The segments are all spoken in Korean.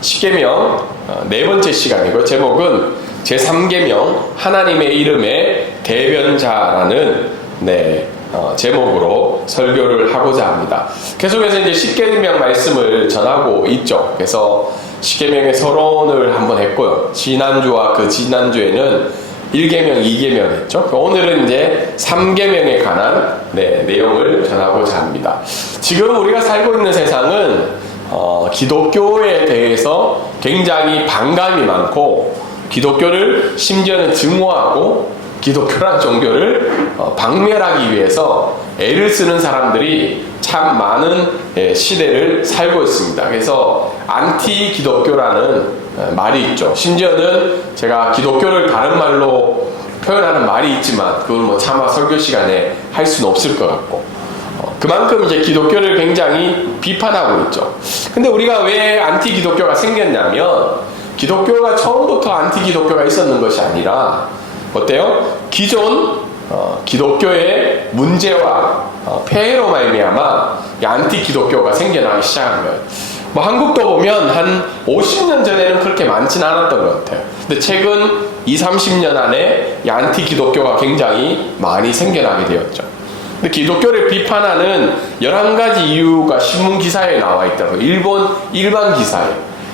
십계명 네 번째 시간이고 제목은 제3계명 하나님의 이름의 대변자라는 제목으로 설교를 하고자 합니다. 계속해서 이제 십계명 말씀을 전하고 있죠. 그래서 십계명의 서론을 한번 했고요. 지난주와 그 지난주에는 1계명, 2계명 했죠. 오늘은 이제 3계명에 관한 내용을 전하고자 합니다. 지금 우리가 살고 있는 세상은 기독교에 대해서 굉장히 반감이 많고 기독교를 심지어는 증오하고 기독교란 종교를 박멸하기 위해서 애를 쓰는 사람들이 참 많은 시대를 살고 있습니다. 그래서 안티 기독교라는 말이 있죠. 심지어는 제가 기독교를 다른 말로 표현하는 말이 있지만 그걸 뭐 차마 설교 시간에 할 수는 없을 것 같고 그만큼 이제 기독교를 굉장히 비판하고 있죠. 근데 우리가 왜 안티 기독교가 생겼냐면 기독교가 처음부터 안티 기독교가 있었는 것이 아니라 어때요? 기존 기독교의 문제와 폐해로 말미암아 안티 기독교가 생겨나기 시작한 거예요. 뭐 한국도 보면 한 50년 전에는 그렇게 많지는 않았던 것 같아요. 근데 최근 20-30년 안에 이 안티 기독교가 굉장히 많이 생겨나게 되었죠. 근데 기독교를 비판하는 11가지 이유가 신문 기사에 나와 있더라고요. 일반 기사에,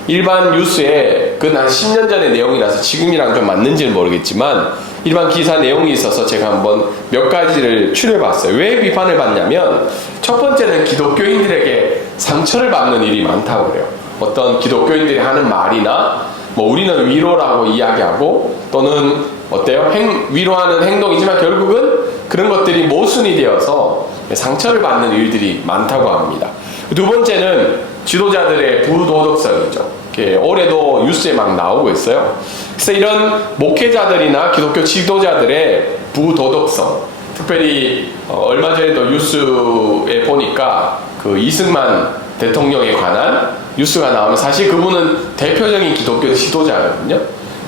일반 뉴스에 그건 한 10년 전의 내용이라서 지금이랑 좀 맞는지는 모르겠지만 일반 기사 내용이 있어서 제가 한번 몇 가지를 추려봤어요. 왜 비판을 받냐면 첫 번째는 기독교인들에게 상처를 받는 일이 많다고 그래요. 어떤 기독교인들이 하는 말이나 뭐 우리는 위로라고 이야기하고 또는 어때요? 위로하는 행동이지만 결국은 그런 것들이 모순이 되어서 상처를 받는 일들이 많다고 합니다. 두 번째는 지도자들의 부도덕성이죠. 올해도 뉴스에 막 나오고 있어요. 그래서 이런 목회자들이나 기독교 지도자들의 부도덕성, 특별히 얼마 전에도 뉴스에 보니까 그 이승만 대통령에 관한 뉴스가 나오면 사실 그분은 대표적인 기독교 지도자거든요.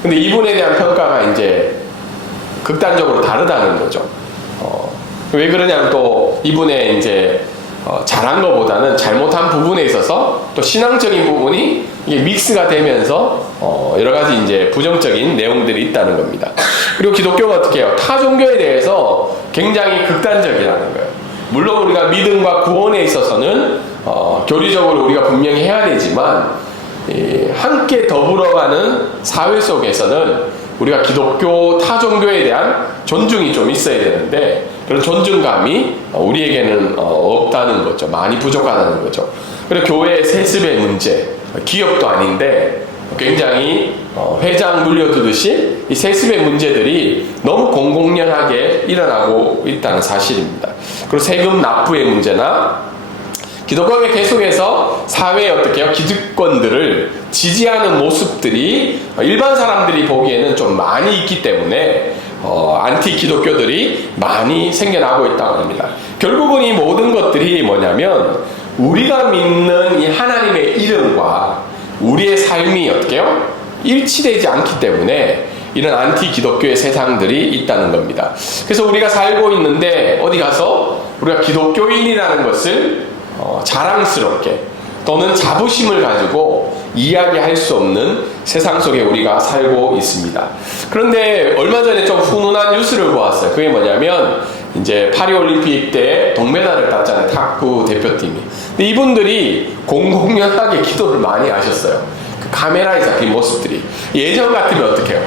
근데 이분에 대한 평가가 이제 극단적으로 다르다는 거죠. 왜 그러냐면 또 이분의 이제 잘한 것보다는 잘못한 부분에 있어서 또 신앙적인 부분이 이게 믹스가 되면서 여러 가지 이제 부정적인 내용들이 있다는 겁니다. 그리고 기독교가 어떻게 해요? 타 종교에 대해서 굉장히 극단적이라는 거예요. 물론 우리가 믿음과 구원에 있어서는 교리적으로 우리가 분명히 해야 되지만 함께 더불어가는 사회 속에서는 우리가 기독교 타 종교에 대한 존중이 좀 있어야 되는데 그런 존중감이 우리에게는 없다는 거죠. 많이 부족하다는 거죠. 그리고 교회의 세습의 문제, 기업도 아닌데 굉장히 회장 물려두듯이 이 세습의 문제들이 너무 공공연하게 일어나고 있다는 사실입니다. 그리고 세금 납부의 문제나 기독교가 계속해서 사회에 어떻게 해요? 기득권들을 지지하는 모습들이 일반 사람들이 보기에는 좀 많이 있기 때문에 안티 기독교들이 많이 생겨나고 있다고 합니다. 결국은 이 모든 것들이 뭐냐면 우리가 믿는 이 하나님의 이름과 우리의 삶이 어떻게 해요? 일치되지 않기 때문에 이런 안티 기독교의 세상들이 있다는 겁니다. 그래서 우리가 살고 있는데 어디 가서 우리가 기독교인이라는 것을 자랑스럽게 또는 자부심을 가지고 이야기할 수 없는 세상 속에 우리가 살고 있습니다. 그런데 얼마 전에 좀 훈훈한 뉴스를 보았어요. 그게 뭐냐면 이제 파리올림픽 때 동메달을 땄잖아요. 탁구 대표팀이. 근데 이분들이 공공연하게 기도를 많이 하셨어요. 그 카메라에 잡힌 모습들이. 예전 같으면 어떻게 해요?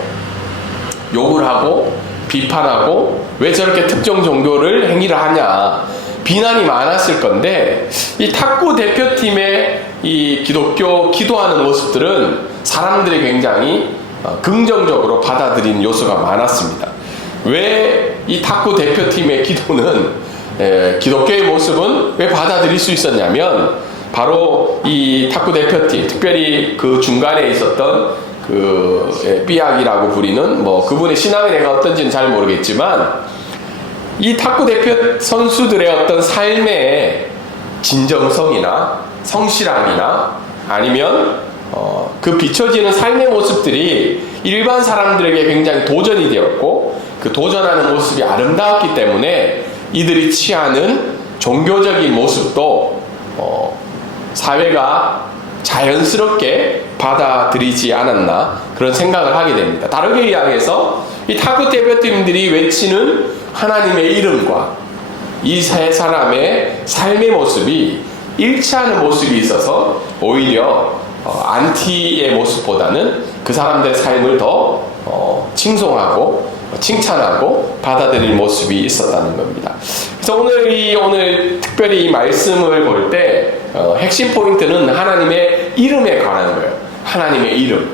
욕을 하고 비판하고 왜 저렇게 특정 종교를 행위를 하냐 비난이 많았을 건데 이 탁구 대표팀의 이 기독교 기도하는 모습들은 사람들이 굉장히 긍정적으로 받아들인 요소가 많았습니다. 왜 이 탁구 대표팀의 기도는 기독교의 모습은 왜 받아들일 수 있었냐면 바로 이 탁구 대표팀 특별히 그 중간에 있었던 그 삐약이라고 부리는 뭐 그분의 신앙의 내가 어떤지는 잘 모르겠지만 이 탁구 대표 선수들의 어떤 삶의 진정성이나 성실함이나 아니면 그 비춰지는 삶의 모습들이 일반 사람들에게 굉장히 도전이 되었고 그 도전하는 모습이 아름다웠기 때문에 이들이 취하는 종교적인 모습도 사회가 자연스럽게 받아들이지 않았나 그런 생각을 하게 됩니다. 다르게 이야기해서 이 타국 대표팀들이 외치는 하나님의 이름과 이 세 사람의 삶의 모습이 일치하는 모습이 있어서 오히려 안티의 모습보다는 그 사람들의 삶을 더 칭송하고 칭찬하고 받아들일 모습이 있었다는 겁니다. 그래서 오늘 특별히 이 말씀을 볼 때 핵심 포인트는 하나님의 이름에 관한 거예요. 하나님의 이름.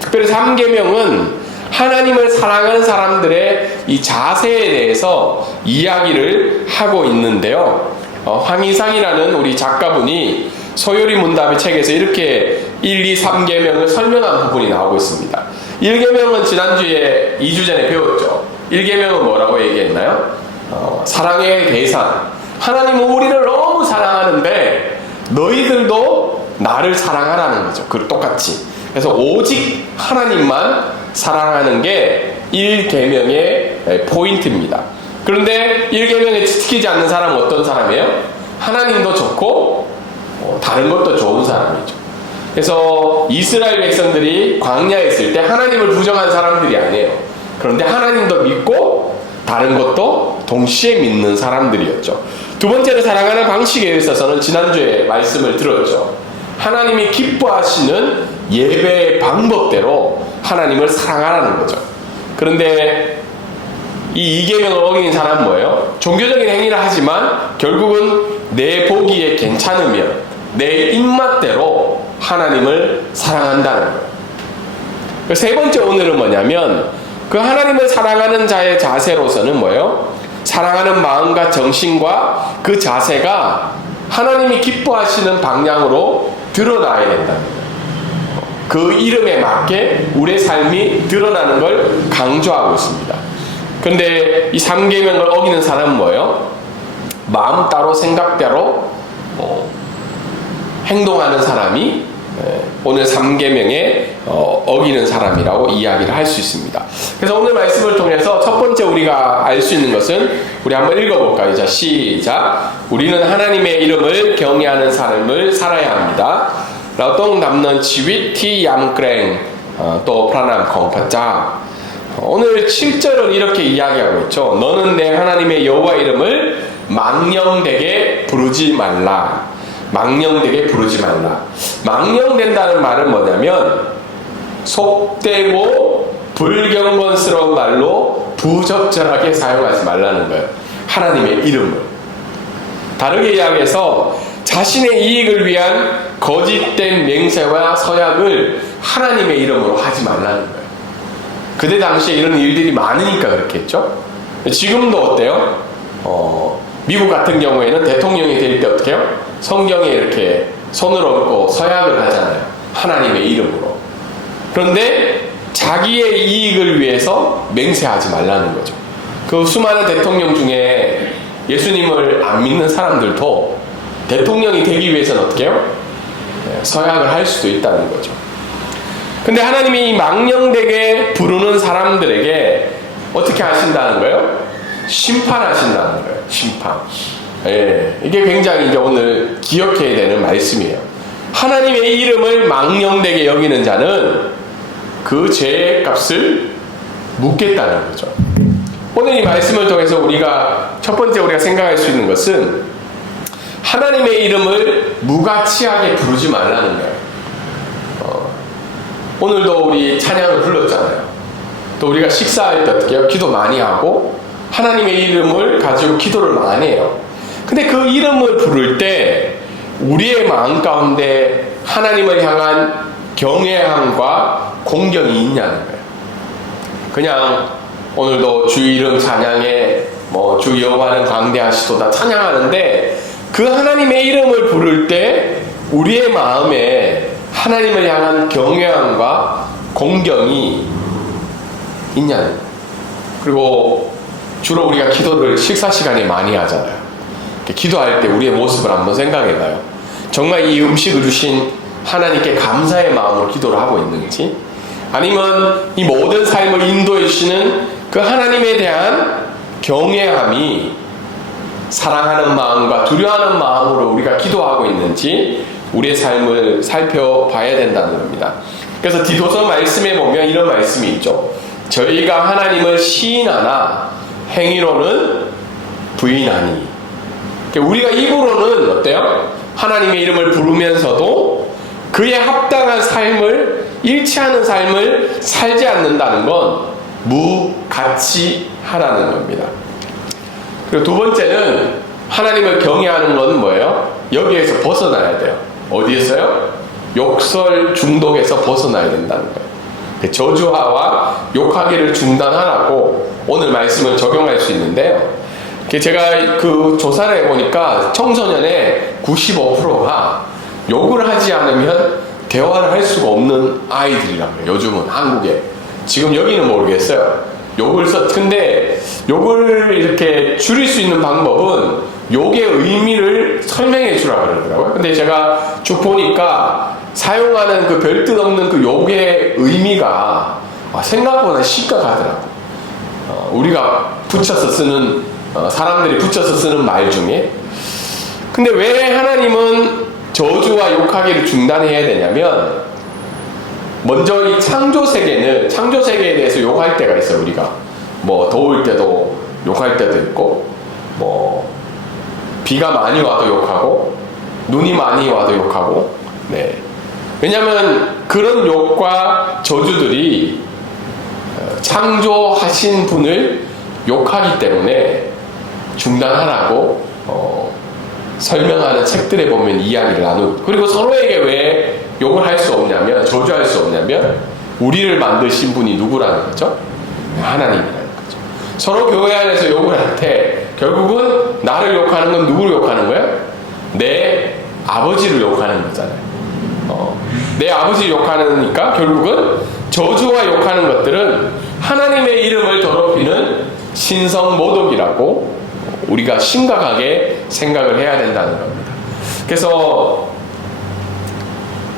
특별히 3계명은 하나님을 사랑하는 사람들의 이 자세에 대해서 이야기를 하고 있는데요. 황희상이라는 우리 작가분이 소요리 문답의 책에서 이렇게 1, 2, 3계명을 설명한 부분이 나오고 있습니다. 1계명은 지난주에 2주 전에 배웠죠. 1계명은 뭐라고 얘기했나요? 사랑의 대상. 하나님은 우리를 너무 사랑하는데 너희들도 나를 사랑하라는 거죠. 그 똑같이. 그래서 오직 하나님만 사랑하는 게 1계명의 포인트입니다. 그런데 1계명에 지키지 않는 사람은 어떤 사람이에요? 하나님도 좋고 다른 것도 좋은 사람이죠. 그래서 이스라엘 백성들이 광야에 있을 때 하나님을 부정한 사람들이 아니에요. 그런데 하나님도 믿고 다른 것도 동시에 믿는 사람들이었죠. 두 번째로 사랑하는 방식에 있어서는 지난주에 말씀을 들었죠. 하나님이 기뻐하시는 예배의 방법대로 하나님을 사랑하라는 거죠. 그런데 이 2계명을 어기는 사람은 뭐예요? 종교적인 행위를 하지만 결국은 내 보기에 괜찮으면 내 입맛대로 하나님을 사랑한다는 거예요. 세 번째 오늘은 뭐냐면 그 하나님을 사랑하는 자의 자세로서는 뭐예요? 사랑하는 마음과 정신과 그 자세가 하나님이 기뻐하시는 방향으로 드러나야 된다는 거예요. 그 이름에 맞게 우리의 삶이 드러나는 걸 강조하고 있습니다. 그런데 이 3계명을 어기는 사람은 뭐예요? 마음 따로 생각대로 행동하는 사람이 오늘 3계명에 어기는 사람이라고 이야기를 할 수 있습니다. 그래서 오늘 말씀을 통해서 첫 번째 우리가 알 수 있는 것은 우리 한번 읽어볼까요? 자, 시작. 우리는 하나님의 이름을 경외하는 삶을 살아야 합니다. lao tông 담는 지윗 티 얌그랭 또 프라남 콩파자. 오늘 7절은 이렇게 이야기하고 있죠. 너는 내 하나님의 여호와 이름을 망령되게 부르지 말라. 망령되게 부르지 말라. 망령된다는 말은 뭐냐면 속되고 불경건스러운 말로 부적절하게 사용하지 말라는 거예요. 하나님의 이름을. 다르게 이야기해서 자신의 이익을 위한 거짓된 맹세와 서약을 하나님의 이름으로 하지 말라는 거예요. 그때 당시에 이런 일들이 많으니까 그렇게 했죠. 지금도 어때요? 미국 같은 경우에는 대통령이 될 때 어떻게 해요? 성경에 이렇게 손을 얹고 서약을 하잖아요. 하나님의 이름으로. 그런데 자기의 이익을 위해서 맹세하지 말라는 거죠. 그 수많은 대통령 중에 예수님을 안 믿는 사람들도 대통령이 되기 위해서는 어떻게 해요? 서약을 할 수도 있다는 거죠. 근데 하나님이 이 망령되게 부르는 사람들에게 어떻게 하신다는 거예요? 심판하신다는 거예요. 심판. 이게 굉장히 이제 오늘 기억해야 되는 말씀이에요. 하나님의 이름을 망령되게 여기는 자는 그 죄의 값을 묻겠다는 거죠. 오늘 이 말씀을 통해서 우리가 첫 번째 우리가 생각할 수 있는 것은 하나님의 이름을 무가치하게 부르지 말라는 거예요. 오늘도 우리 찬양을 불렀잖아요. 또 우리가 식사할 때 어떻게 해요? 기도 많이 하고 하나님의 이름을 가지고 기도를 많이 해요. 근데 그 이름을 부를 때 우리의 마음 가운데 하나님을 향한 경외함과 공경이 있냐는 거예요. 그냥 오늘도 주 이름 찬양에 주 여호와는 광대하시도다 찬양하는데 그 하나님의 이름을 부를 때 우리의 마음에 하나님을 향한 경외함과 공경이 있냐는 거예요. 그리고 주로 우리가 기도를 식사 시간에 많이 하잖아요. 기도할 때 우리의 모습을 한번 생각해봐요. 정말 이 음식을 주신 하나님께 감사의 마음으로 기도를 하고 있는지, 아니면 이 모든 삶을 인도해 주시는 그 하나님에 대한 경외함이 사랑하는 마음과 두려워하는 마음으로 우리가 기도하고 있는지 우리의 삶을 살펴봐야 된다는 겁니다. 그래서 디도서 말씀에 보면 이런 말씀이 있죠. 저희가 하나님을 시인하나 행위로는 부인하니. 우리가 입으로는 어때요? 하나님의 이름을 부르면서도 그에 합당한 삶을, 일치하는 삶을 살지 않는다는 건 무가치하라는 겁니다. 그리고 두 번째는 하나님을 경외하는 건 뭐예요? 여기에서 벗어나야 돼요. 어디에서요? 욕설 중독에서 벗어나야 된다는 거예요. 저주하와 욕하기를 중단하라고 오늘 말씀을 적용할 수 있는데요. 제가 그 조사를 해보니까 청소년의 95%가 욕을 하지 않으면 대화를 할 수가 없는 아이들이라고 해요. 요즘은 한국에. 지금 여기는 모르겠어요. 근데 욕을 이렇게 줄일 수 있는 방법은 욕의 의미를 설명해 주라고 그러더라고요. 근데 제가 쭉 보니까 사용하는 그 별뜻 없는 그 욕의 의미가 생각보다 심각하더라고요. 우리가 붙여서 쓰는, 사람들이 붙여서 쓰는 말 중에. 근데 왜 하나님은 저주와 욕하기를 중단해야 되냐면, 먼저 이 창조세계에 대해서 욕할 때가 있어요. 우리가 뭐 더울 때도 욕할 때도 있고, 뭐 비가 많이 와도 욕하고, 눈이 많이 와도 욕하고. 네. 왜냐하면 그런 욕과 저주들이 창조하신 분을 욕하기 때문에 중단하라고 설명하는 책들에 보면 이야기를 나누고, 그리고 서로에게 왜 욕을 할 수 없냐면, 저주할 수 없냐면, 우리를 만드신 분이 누구라는 거죠? 하나님이라는 거죠. 서로 교회 안에서 욕을 할 때 결국은 나를 욕하는 건 누구를 욕하는 거예요? 내 아버지를 욕하는 거잖아요. 내 아버지를 욕하니까 결국은 저주와 욕하는 것들은 하나님의 이름을 더럽히는 신성모독이라고 우리가 심각하게 생각을 해야 된다는 겁니다. 그래서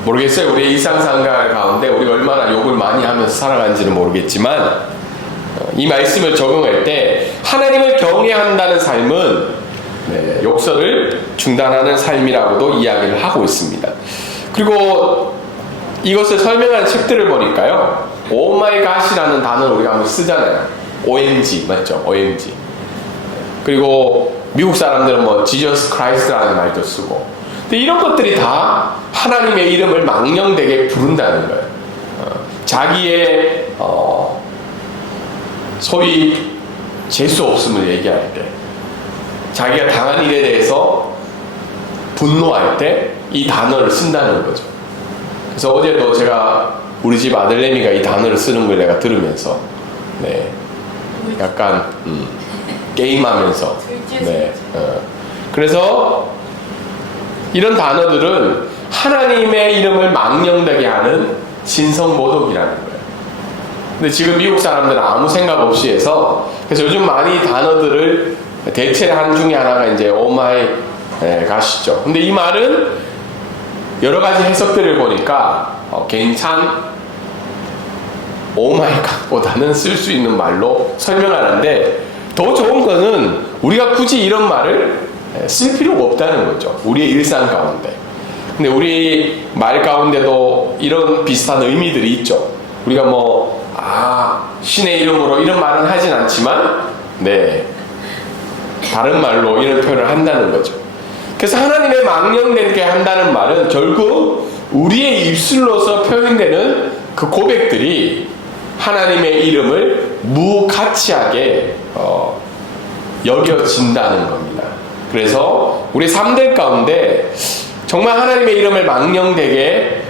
모르겠어요. 우리의 일상생활 가운데 우리가 얼마나 욕을 많이 하면서 살아가는지는 모르겠지만, 이 말씀을 적용할 때 하나님을 경외한다는 삶은 욕설을 중단하는 삶이라고도 이야기를 하고 있습니다. 그리고 이것을 설명하는 책들을 보니까요, 오 마이 갓이라는 단어를 우리가 한번 쓰잖아요. OMG, 맞죠? OMG. 그리고 미국 사람들은 뭐 지저스 크라이스트라는 말도 쓰고. 근데 이런 것들이 다 하나님의 이름을 망령되게 부른다는 거예요. 자기의 소위 재수 없음을 얘기할 때, 자기가 당한 일에 대해서 분노할 때 이 단어를 쓴다는 거죠. 그래서 어제도 제가 우리 집 아들내미가 이 단어를 쓰는 걸 내가 들으면서 약간 게임하면서 그래서 이런 단어들은 하나님의 이름을 망령되게 하는 신성모독이라는 거예요. 근데 지금 미국 사람들은 아무 생각 없이 해서, 그래서 요즘 많이 단어들을 대체한 중에 하나가 이제 오마이 갓이죠. 근데 이 말은 여러 가지 해석들을 보니까 오마이 갓보다는 쓸 수 있는 말로 설명하는데, 더 좋은 거는 우리가 굳이 이런 말을 쓸 필요가 없다는 거죠. 우리의 일상 가운데. 근데 우리 말 가운데도 이런 비슷한 의미들이 있죠. 우리가 신의 이름으로 이런 말은 하진 않지만, 다른 말로 이런 표현을 한다는 거죠. 그래서 하나님의 망령되게 한다는 말은 결국 우리의 입술로서 표현되는 그 고백들이 하나님의 이름을 무가치하게 여겨진다는 겁니다. 그래서 우리 삶들 가운데 정말 하나님의 이름을 망령되게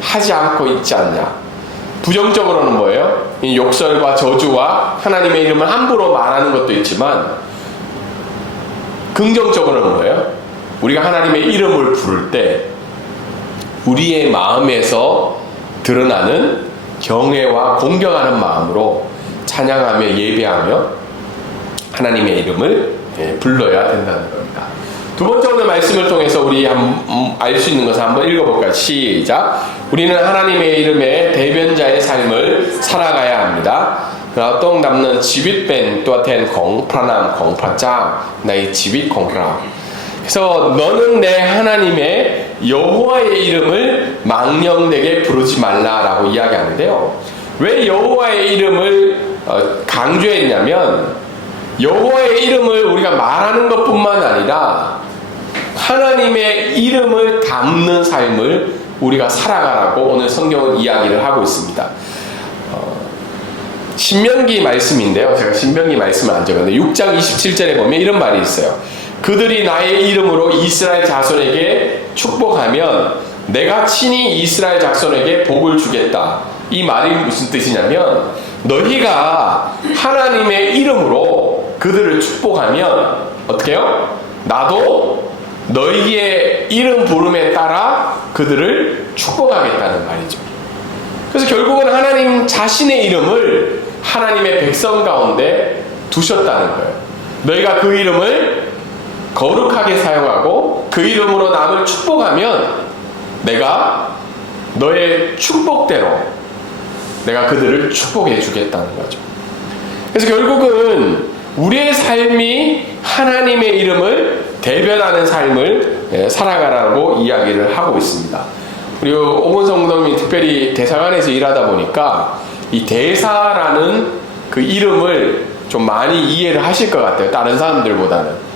하지 않고 있지 않냐. 부정적으로는 뭐예요? 이 욕설과 저주와 하나님의 이름을 함부로 말하는 것도 있지만, 긍정적으로는 뭐예요? 우리가 하나님의 이름을 부를 때 우리의 마음에서 드러나는 경외와 공경하는 마음으로 찬양하며 예배하며 하나님의 이름을 불러야 된다는 겁니다. 두 번째 오늘 말씀을 통해서 우리 알 수 있는 것을 한번 읽어볼까요? 시작. 우리는 하나님의 이름의 대변자의 삶을 살아가야 합니다. เราต้องดำเนินชีวิตเป็นตัวแทนของพระนามของพระเจ้าในชีวิตของเรา 그래서 너는 내 하나님의 여호와의 이름을 망령되게 부르지 말라라고 이야기하는데요. 왜 여호와의 이름을 강조했냐면 여호와의 이름을 우리가 말하는 것뿐만 아니라 하나님의 이름을 담는 삶을 우리가 살아가라고 오늘 성경은 이야기를 하고 있습니다. 신명기 말씀인데요. 제가 신명기 말씀을 안 적었는데 6장 27절에 보면 이런 말이 있어요. 그들이 나의 이름으로 이스라엘 자손에게 축복하면 내가 친히 이스라엘 자손에게 복을 주겠다. 이 말이 무슨 뜻이냐면 너희가 하나님의 이름으로 그들을 축복하면 어떻게 해요? 나도 너희의 이름 부름에 따라 그들을 축복하겠다는 말이죠. 그래서 결국은 하나님 자신의 이름을 하나님의 백성 가운데 두셨다는 거예요. 너희가 그 이름을 거룩하게 사용하고 그 이름으로 남을 축복하면 내가 너의 축복대로 내가 그들을 축복해 주겠다는 거죠. 그래서 결국은 우리의 삶이 하나님의 이름을 대변하는 삶을 살아가라고 이야기를 하고 있습니다. 그리고 오건 성도님이 특별히 대사관에서 일하다 보니까 이 대사라는 그 이름을 좀 많이 이해를 하실 것 같아요. 다른 사람들보다는.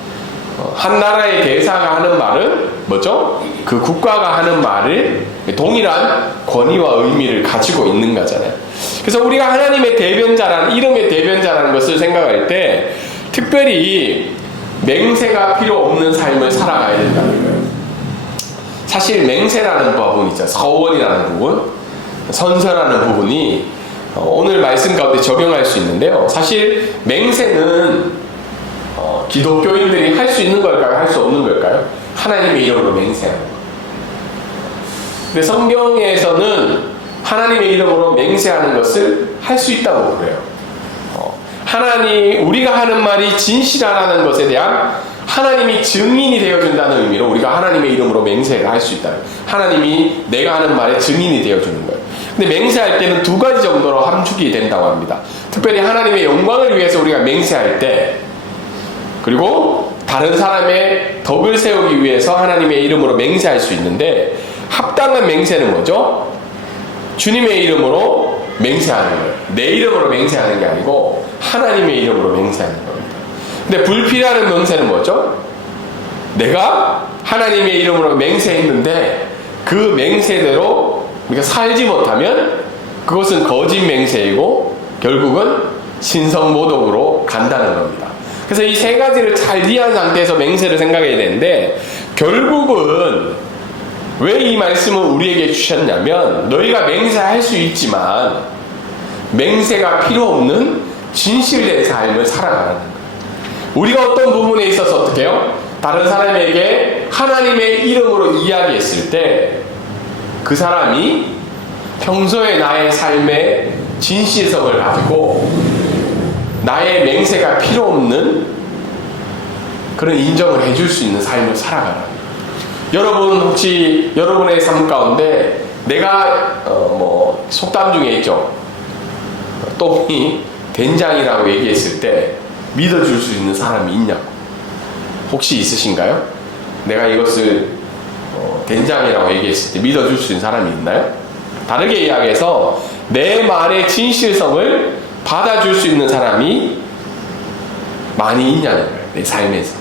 한 나라의 대사가 하는 말은 뭐죠? 그 국가가 하는 말을 동일한 권위와 의미를 가지고 있는 거잖아요. 그래서 우리가 하나님의 대변자라는 이름의 대변자라는 것을 생각할 때 특별히 맹세가 필요 없는 삶을 살아가야 된다는 거예요. 사실 맹세라는 부분 있죠. 서원이라는 부분, 선서라는 부분이 오늘 말씀 가운데 적용할 수 있는데요. 사실 맹세는 기독교인들이 할 수 있는 걸까요? 할 수 없는 걸까요? 하나님의 이름으로 맹세하는 거. 근데 성경에서는 하나님의 이름으로 맹세하는 것을 할 수 있다고 그래요. 우리가 하는 말이 진실하다는 것에 대한 하나님이 증인이 되어준다는 의미로 우리가 하나님의 이름으로 맹세를 할 수 있다. 하나님이 내가 하는 말에 증인이 되어주는 거예요. 근데 맹세할 때는 두 가지 정도로 함축이 된다고 합니다. 특별히 하나님의 영광을 위해서 우리가 맹세할 때, 그리고 다른 사람의 덕을 세우기 위해서 하나님의 이름으로 맹세할 수 있는데, 합당한 맹세는 뭐죠? 주님의 이름으로 맹세하는 거예요. 내 이름으로 맹세하는 게 아니고 하나님의 이름으로 맹세하는 겁니다. 근데 불필요한 맹세는 뭐죠? 내가 하나님의 이름으로 맹세했는데 그 맹세대로 우리가 살지 못하면 그것은 거짓 맹세이고 결국은 신성모독으로 간다는 겁니다. 그래서 이 세 가지를 잘 이해한 상태에서 맹세를 생각해야 되는데, 결국은 왜 이 말씀을 우리에게 주셨냐면 너희가 맹세할 수 있지만 맹세가 필요 없는 진실된 삶을 살아가는 거예요. 우리가 어떤 부분에 있어서 어떻게 해요? 다른 사람에게 하나님의 이름으로 이야기했을 때 그 사람이 평소에 나의 삶의 진실성을 가지고 나의 맹세가 필요 없는 그런 인정을 해줄 수 있는 삶을 살아가라. 여러분 혹시 여러분의 삶 가운데 내가 속담 중에 있죠. 똥이 된장이라고 얘기했을 때 믿어줄 수 있는 사람이 있냐고. 혹시 있으신가요? 내가 이것을 된장이라고 얘기했을 때 믿어줄 수 있는 사람이 있나요? 다르게 이야기해서 내 말의 진실성을 받아줄 수 있는 사람이 많이 있냐는 거예요. 내 삶에서.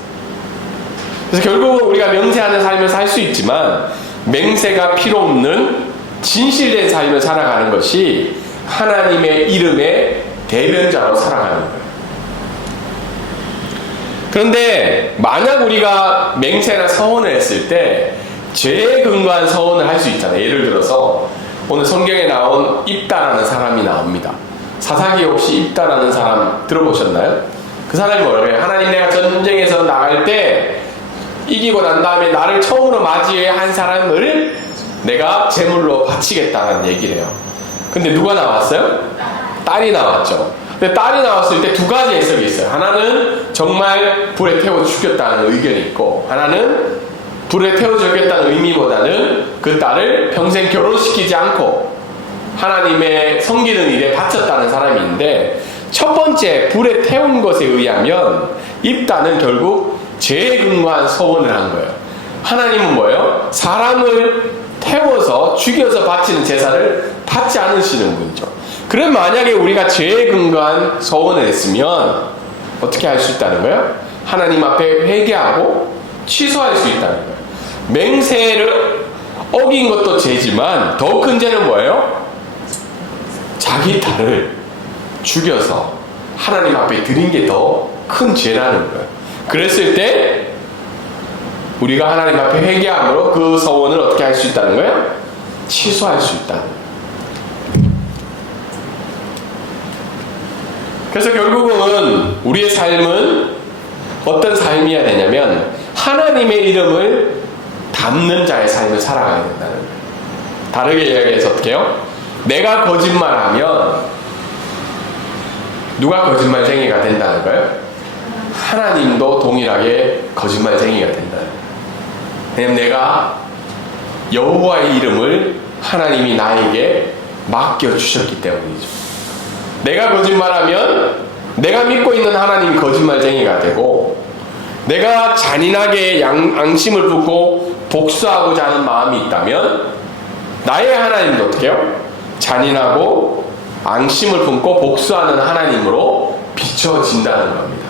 그래서 결국은 우리가 맹세하는 삶을 살 수 있지만 맹세가 필요 없는 진실된 삶을 살아가는 것이 하나님의 이름의 대변자로 살아가는 거예요. 그런데 만약 우리가 맹세나 서원을 했을 때 죄에 근거한 서원을 할 수 있잖아요. 예를 들어서 오늘 성경에 나온 입다라는 사람이 나옵니다. 사사기 혹시 입다라는 사람 들어보셨나요? 그 사람이 뭐래요? 하나님, 내가 전쟁에서 나갈 때 이기고 난 다음에 나를 처음으로 맞이해야 한 사람을 내가 제물로 바치겠다는 얘기를 해요. 근데 누가 나왔어요? 딸이 나왔죠. 근데 딸이 나왔을 때 두 가지 해석이 있어요. 하나는 정말 불에 태워 죽였다는 의견이 있고, 하나는 불에 태워 죽였다는 의미보다는 그 딸을 평생 결혼시키지 않고 하나님의 섬기는 일에 바쳤다는 사람이 있는데, 첫 번째 불에 태운 것에 의하면 입다는 결국 죄에 근거한 서원을 한 거예요. 하나님은 뭐예요? 사람을 태워서 죽여서 바치는 제사를 받지 않으시는 분이죠. 그럼 만약에 우리가 죄에 근거한 서원을 했으면 어떻게 할 수 있다는 거예요? 하나님 앞에 회개하고 취소할 수 있다는 거예요. 맹세를 어긴 것도 죄지만 더 큰 죄는 뭐예요? 자기 딸을 죽여서 하나님 앞에 드린 게 더 큰 죄라는 거예요. 그랬을 때 우리가 하나님 앞에 회개함으로 그 서원을 어떻게 할 수 있다는 거예요? 취소할 수 있다는 거예요. 그래서 결국은 우리의 삶은 어떤 삶이어야 되냐면 하나님의 이름을 담는 자의 삶을 살아가야 된다는 거예요. 다르게 이야기해서 어떻게 해요? 내가 거짓말하면 누가 거짓말쟁이가 된다는 거예요? 하나님도 동일하게 거짓말쟁이가 된다는 거예요. 왜냐면 내가 여호와의 이름을 하나님이 나에게 맡겨주셨기 때문이죠. 내가 거짓말하면 내가 믿고 있는 하나님이 거짓말쟁이가 되고, 내가 잔인하게 앙심을 품고 복수하고자 하는 마음이 있다면 나의 하나님도 어떻게 해요? 잔인하고 앙심을 품고 복수하는 하나님으로 비춰진다는 겁니다.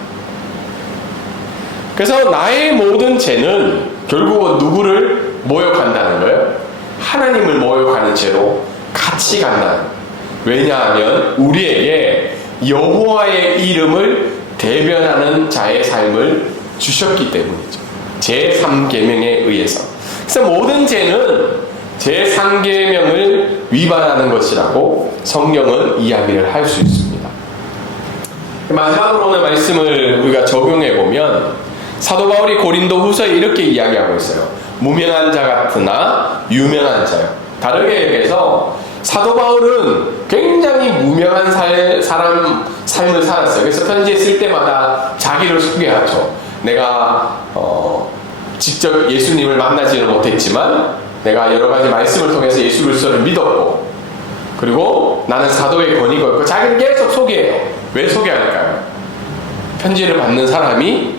그래서 나의 모든 죄는 결국은 누구를 모욕한다는 거예요? 하나님을 모욕하는 죄로 같이 간다는 거예요. 왜냐하면 우리에게 여호와의 이름을 대변하는 자의 삶을 주셨기 때문이죠. 제3계명에 의해서. 그래서 모든 죄는 제3계명을 위반하는 것이라고 성경은 이야기를 할 수 있습니다. 마지막으로 오늘 말씀을 우리가 적용해 보면 사도 바울이 고린도 후서에 이렇게 이야기하고 있어요. 무명한 자 같으나 유명한 자요. 다르게 얘기해서 사도 바울은 굉장히 무명한 삶을 살았어요. 그래서 편지에 쓸 때마다 자기를 소개하죠. 내가 직접 예수님을 만나지는 못했지만 내가 여러 가지 말씀을 통해서 예수 그리스도를 믿었고, 그리고 나는 사도의 권위가 있고, 자기를 계속 소개해요. 왜 소개할까요? 편지를 받는 사람이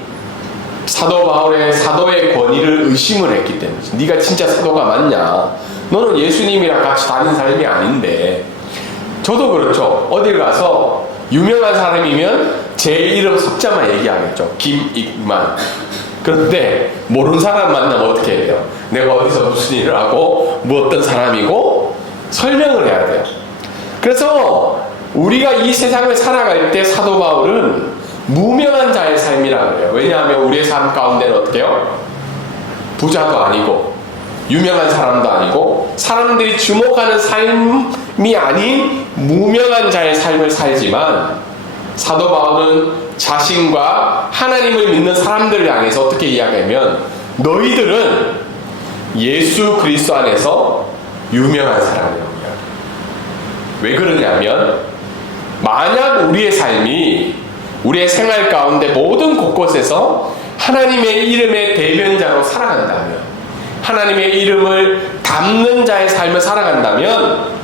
사도 바울의 사도의 권위를 의심을 했기 때문이죠. 네가 진짜 사도가 맞냐? 너는 예수님이랑 같이 다닌 삶이 아닌데. 저도 그렇죠. 어딜 가서 유명한 사람이면 제 이름 석자만 얘기하겠죠. 김익만. 그런데 모르는 사람 만나면 어떻게 해요? 내가 어디서 무슨 일을 하고 뭐 어떤 사람이고 설명을 해야 돼요. 그래서 우리가 이 세상을 살아갈 때 사도 바울은 무명한 자의 삶이라고 해요. 왜냐하면 우리의 삶 가운데는 어떻게 해요? 부자도 아니고 유명한 사람도 아니고 사람들이 주목하는 삶이 아닌 무명한 자의 삶을 살지만, 사도 바울은 자신과 하나님을 믿는 사람들을 향해서 어떻게 이야기하면 너희들은 예수 그리스도 안에서 유명한 사람이라고 이야기해요. 왜 그러냐면 만약 우리의 삶이 우리의 생활 가운데 모든 곳곳에서 하나님의 이름의 대변자로 살아간다면, 하나님의 이름을 담는 자의 삶을 살아간다면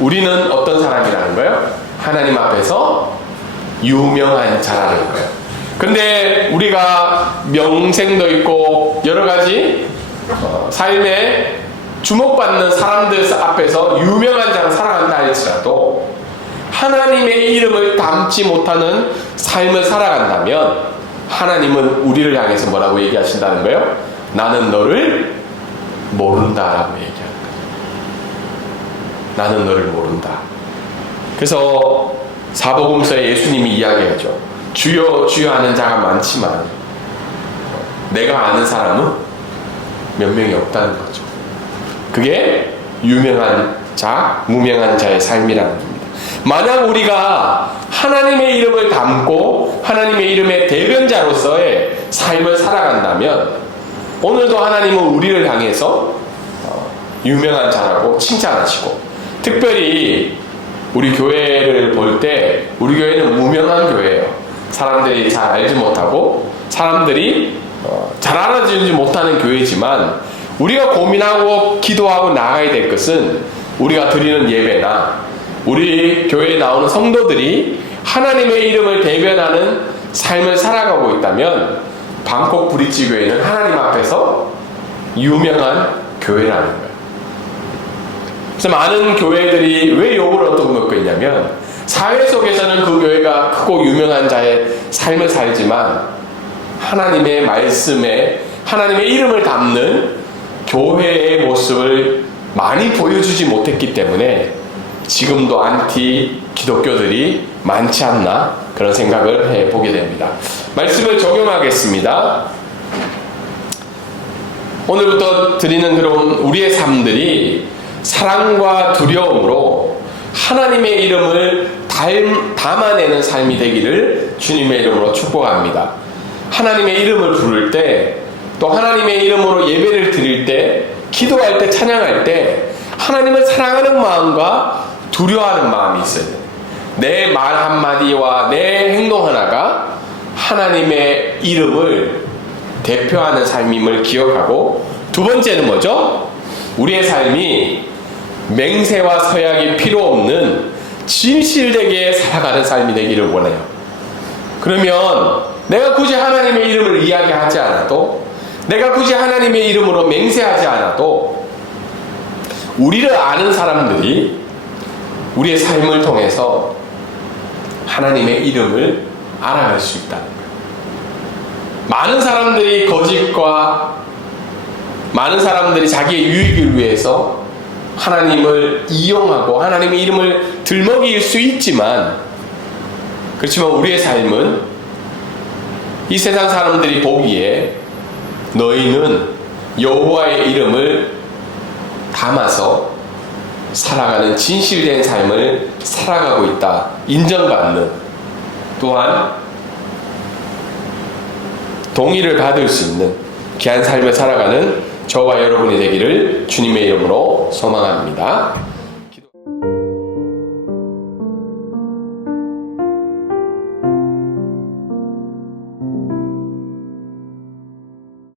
우리는 어떤 사람이라는 거예요? 하나님 앞에서 유명한 자라는 거예요. 근데 우리가 명생도 있고 여러 가지 삶에 주목받는 사람들 앞에서 유명한 자로 살아간다 할지라도 하나님의 이름을 담지 못하는 삶을 살아간다면 하나님은 우리를 향해서 뭐라고 얘기하신다는 거예요? 나는 너를 모른다라고 얘기하는 거예요. 나는 너를 모른다. 그래서 사복음서에 예수님이 이야기하죠. 주여 주여 하는 자가 많지만 내가 아는 사람은 몇 명이 없다는 거죠. 그게 유명한 자, 무명한 자의 삶이라는 겁니다. 만약 우리가 하나님의 이름을 담고 하나님의 이름의 대변자로서의 삶을 살아간다면 오늘도 하나님은 우리를 향해서 유명한 자라고 칭찬하시고, 특별히 우리 교회를 볼 때 우리 교회는 무명한 교회예요. 사람들이 잘 알지 못하고 사람들이 잘 알아주지 못하는 교회지만, 우리가 고민하고 기도하고 나아가야 될 것은 우리가 드리는 예배나 우리 교회에 나오는 성도들이 하나님의 이름을 대변하는 삶을 살아가고 있다면 방콕 브릿지 교회는 하나님 앞에서 유명한 교회라는 거예요. 그래서 많은 교회들이 왜 욕을 얻고 있냐면 사회 속에서는 그 교회가 크고 유명한 자의 삶을 살지만 하나님의 말씀에 하나님의 이름을 담는 교회의 모습을 많이 보여주지 못했기 때문에 지금도 안티 기독교들이 많지 않나 그런 생각을 해보게 됩니다. 말씀을 적용하겠습니다. 오늘부터 드리는 그런 우리의 삶들이 사랑과 두려움으로 하나님의 이름을 담아내는 삶이 되기를 주님의 이름으로 축복합니다. 하나님의 이름을 부를 때, 또 하나님의 이름으로 예배를 드릴 때, 기도할 때, 찬양할 때 하나님을 사랑하는 마음과 두려워하는 마음이 있어야 돼요. 내 말 한마디와 내 행동 하나가 하나님의 이름을 대표하는 삶임을 기억하고, 두 번째는 뭐죠? 우리의 삶이 맹세와 서약이 필요 없는 진실되게 살아가는 삶이 되기를 원해요. 그러면 내가 굳이 하나님의 이름을 이야기하지 않아도, 내가 굳이 하나님의 이름으로 맹세하지 않아도 우리를 아는 사람들이 우리의 삶을 통해서 하나님의 이름을 알아갈 수 있다는 거예요. 많은 사람들이 거짓과 많은 사람들이 자기의 유익을 위해서 하나님을 이용하고 하나님의 이름을 들먹일 수 있지만, 그렇지만 우리의 삶은 이 세상 사람들이 보기에 너희는 여호와의 이름을 담아서 살아가는 진실된 삶을 살아가고 있다 인정받는, 또한 동의를 받을 수 있는 귀한 삶을 살아가는 저와 여러분이 되기를 주님의 이름으로 소망합니다.